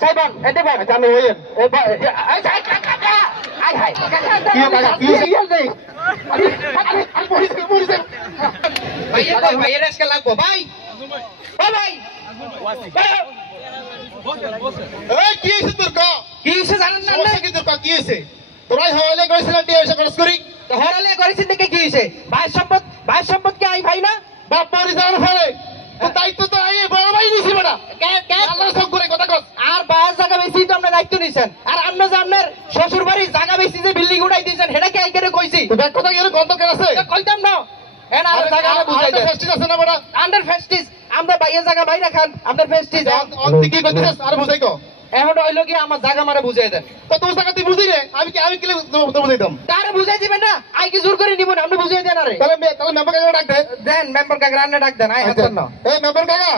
সাইবন এতে বল জানো ওয়েন এই কাকা আই হাই কি কাকা কি ইয়াল দেই আরে পুলিশ ভাই এর আজকে লাগবো ভাই ও ভাই এই কি হইছে তোর ক কি হইছে জানেন না সমস্যা কি তোর ক কি হইছে তোরাই হওয়ালে কইছিলাম টিয়া পয়সা খরচ করি তো হরালে করেছেন দেখে কি হইছে ভাই সম্পদ কি আই ভাই না বাপ মারি যাওয়ার ফলে তো দায়িত্ব তো আই বড় ভাই নিছি বেটা আল্লাহ সব করে কথা কস আর বাস জায়গা বেশি তো আমরা দায়িত্ব নিছেন আর আমরা যে আপনার শ্বশুর বাড়ির জায়গা বেশি যে বিল্ডিং উঠাই দিয়েছেন সেটা কি আইকারে কইছি তো দেখ কথা গেলে গন্ধ কেন আছে কইতাম না এন আর জায়গাটা বুঝাই দেন ফেস্টিজ আছে না বেটা আন্ডার ফেস্টিজ আমরা বাইরে জায়গা ভাই রাখান আপনার ফেস্টিজ অন্তি কি কইছিস আর বুঝাই কো এখন হইলো কি আমার জায়গা মারে বুঝাই দেন তো তোর টাকা তুই বুঝি রে আমি কি তো বুঝাইতাম তারে বুঝাই দিবেন না আই কি জোর করে নিব না আপনি বুঝাই দেন আরে তাহলে মেম্বার কাকা ডাক দে দেন মেম্বার কাকা রান্না ডাক দেন আই হাতন না এই মেম্বার কাকা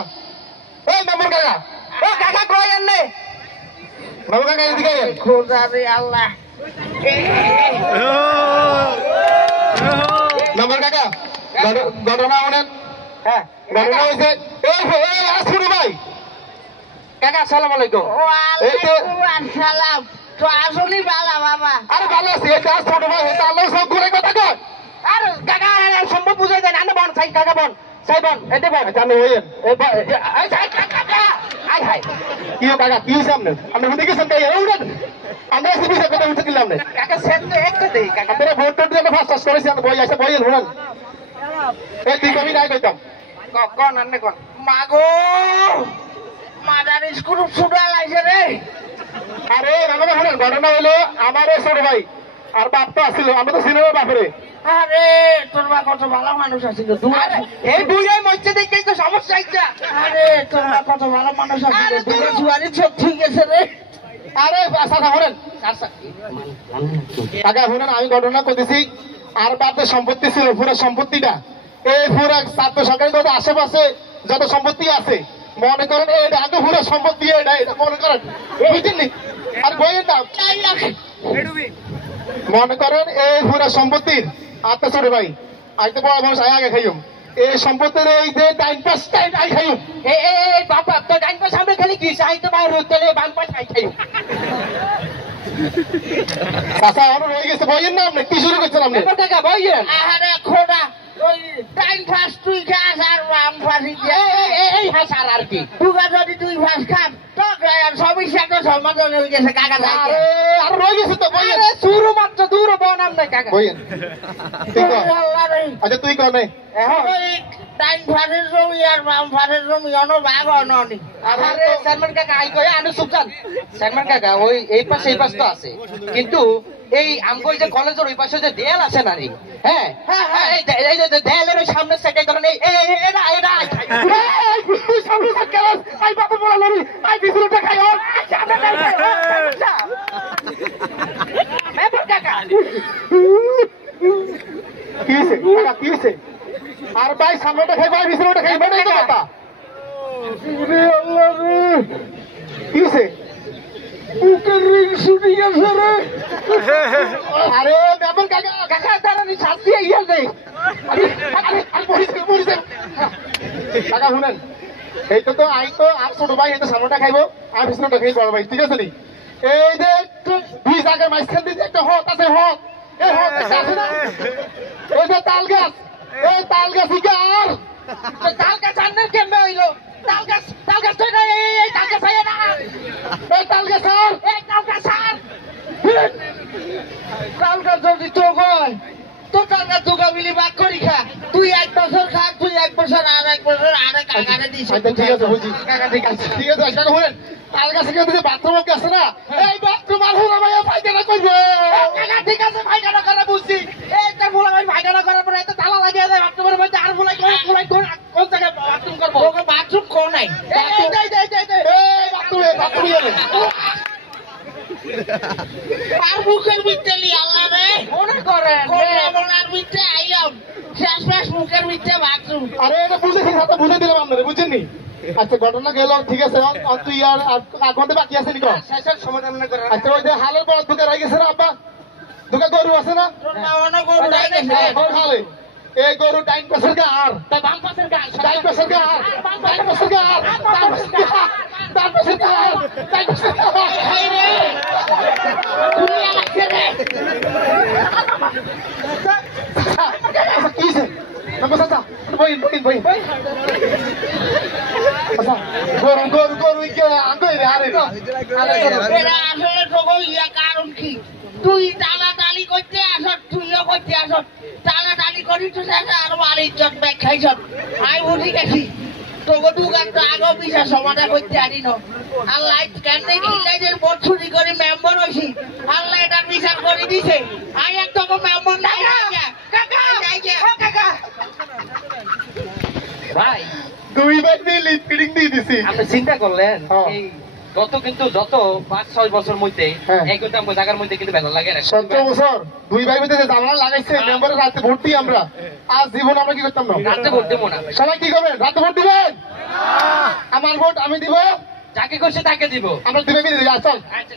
ও কাকা কই আনলে মেম্বার কাকা এদিকে আয় খোদা রে আল্লাহ মেম্বার কাকা ঘটনা অনেক হ্যাঁ ঘটনা হইছে এই আসুন ভাই কাকা আসসালামু আলাইকুম ওয়ালাইকুম আসসালাম তো আসলে বালা বাবা আরে ভালো আছি এটা ছোট ভাই এটা আল্লাহ সব করে কথা কয় আর কাকা সম্ভব বুঝাই দেন আনে বন সাই কাকা বন সাই বন এতে বন জানো ওয়েন এই কাকা আই হাই কি কাকা কি সামনে আমরা উঠে গেছেন তাই উঠেন আমরা এসে বিষয় কথা উঠে দিলাম না কাকা সেট তো একটা দেই কাকা আপনারা ভোট টোট দিয়ে ফার্স্ট টাস করেছি আমরা বই আসে বইয়েন শুনেন এই তুই কবি নাই কইতাম কোন আনে কোন মাগো মাদার স্কুল ছুটা লাইছে রে আরে বাবা শুনেন ঘটনা হলো আমার ছোট ভাই আর বাপ তো আসছিল আমরা তো সিনেমা বাপরে আরে তোর মা কত ভালো মানুষ আছিল এই বুড়াই মধ্যে দেখেই তো সমস্যা হইছে আরে তোর মা কত ভালো মানুষ আছিল তোর জুয়ারি সব ঠিক আছে রে আরে আচ্ছা শুনেন কাকা শুনেন আমি ঘটনা করতেছি আর বাপের সম্পত্তি ছিল পুরো সম্পত্তিটা এই পুরো ছাত্র সরকারি যত আশেপাশে যত সম্পত্তি আছে মনে করেন এটা আগে পুরো সম্পত্তি এটা মনে করেন বুঝছেন আর বইয়ের দাম মনে করেন এই পুরো সম্পত্তির আত্মা ছোট ভাই আইতে বড় মানুষ আগে খাইম এই সম্পত্তির এই যে টাইম পাস টাইম আই খাইম এই বাবা তো ডাইন পাশে আমরা খালি কি চাই তো বাইরে হতে বাম পাশে খাই চাচা আমার রয়ে গেছে বইয়ের নাম কি শুরু করছেন আপনি টাকা বইয়েন আরে খোদা ওই টাইম ফাস্ট তুই খাস আর রাম ফাসি এই হাসার আর কি তুই যদি তুই ফাস্ট খাস তো সবই সাথে সমাধান হয়ে গেছে কাকা আরে আর রয়ে গেছে তো বইয়ের আরে শুরু মাত্র দূর বনাম না কাকা বইয়ের তুই কর আল্লাহ রে আচ্ছা তুই কর নাই ওই টাইম ফাসের জমি আর রাম ফাসের জমি অন ভাগ অননি আরে সালমান কাকা আই কই আনু সুবজান সালমান কাকা ওই এই পাশে তো আছে কিন্তু এই আমগো যে কলেজের ওই পাশে যে দেয়াল আছে না রে হ্যাঁ হ্যাঁ এই যে দেয়ালের ওই সামনে সাইডে করেন এটা তুই সামনে থাক কেন আই বাবা বলা লরি আই বিসুরটা খাই ও মেম্বার কাকা কি হইছে কাকা কি হইছে আর ভাই সামনেটা খাই ভাই বিসুরটা খাই মানে তো কথা রে আল্লাহ রে কি হইছে বুকের রিং শুনি গেছে রে আরে মেম্বার কাকা কাকা দাঁড়ানি শাস্তি ইয়াল দেই আরে পুলিশ কাকা শুনেন এই তো আই তো আর ছোট ভাই এই তো সামনেটা খাইবো আর বিসুরটা খাই বড় ভাই ঠিক আছে নি এই যে দুই জায়গায় মাঝখান দিয়ে একটা হত আছে হত এই হত আছে না এই যে তাল গাছ এই তাল গাছ আর তাল গাছ আন্নার কেমনে হইলো তাল গাছ তো না এই তাল গাছ আয় না এই তাল গাছ আর এই তাল গাছ আর তাল গাছ যদি তো গয় তো তাল গাছ দুগা মিলি ভাগ করি খা তুই এক বছর খা তুই এক বছর আর এক বছর আরে কাকারে দিস আচ্ছা ঠিক আছে বুঝি কাকা ঠিক আছে ঠিক আছে কাকা শুনেন তাল গাছে কেন যে বাথরুম আছে না এই বাথরুম আর হলো ভাই পায়খানা করবে কাকা ঠিক আছে ভাইগানা করে বুঝছি এই তার বলা ভাই ভাইগানা করার পরে এত তালা লাগিয়ে যায় বাথরুমের মধ্যে আর বলাই কোন জায়গায় বাথরুম করব ওকে বাথরুম কোন নাই এই বাথরুমে গেলে আর মুখের ভিতরে লি আল্লাহ রে মনে করেন মনার ভিতরে আইলাম শেষ মুখের ভিতরে বাথরুম আরে এটা বুঝেছি সাথে বুঝে দিলাম আপনারা বুঝছেননি আচ্ছা ঘটনা গেল ঠিক আছে তুই আর আগে বাকি আছে নি শেষের সমাধান না করেন আচ্ছা ওই যে হালের বড় দুকে রাই গেছে না আব্বা দুকে গরু আছে না অনেক গরু রাই গেছে হালে এই গরু ডাইন পাশের গা আর তাই বাম পাশের গা ডাইন পাশের গা আর ডাইন পাশের গা আর ডান পাশের গা আর ডান পাশের গা আর ডাইন পাশের গা আর এই রে কুড়িয়া লাগছে রে আচ্ছা কি হইছে নমস্কার চাচা বইন আচ্ছা গরু গরু গরু কে আঙ্গুই রে আরে এরা আসলে তোকে ইয়া কারণ কি তুই টানাটানি করতে আসত তুইও করতে আসত টানাটানি করি তো আর আমার ইজ্জত ব্যাগ খাইছ আমি বুঝি গেছি তোকে দোকান তো আগেও পিছা সমাধা করতে আনি ন আর লাইট কেমনে খিলাইদের বোট চুরি করে মেম্বার হয়েছি আল্লাহ এটা বিচার করে দিছে আমি এক তোকে মেম্বার নাই ভাই দুই ভাই মিলি ফিডিং দিয়ে দিছি আপনি চিন্তা করলেন হ্যাঁ। এই যত 5-6 বছর মধ্যে হ্যাঁ। এই কিন্তু আমাকে জায়গার মধ্যে কিন্তু বেতন লাগে না 17 বছর দুই ভাই মধ্যে যে জামালা লাগাইছে মেম্বারের রাতে ভোট দিই আমরা আজ জীবন আমরা কি করতাম না রাতে ভোট দেবো না সবাই কি করবেন রাতে ভোট দিবেন আমার ভোট আমি দিব যাকে করছে তাকে দিব আমরা দিবে মিলে চল আচ্ছা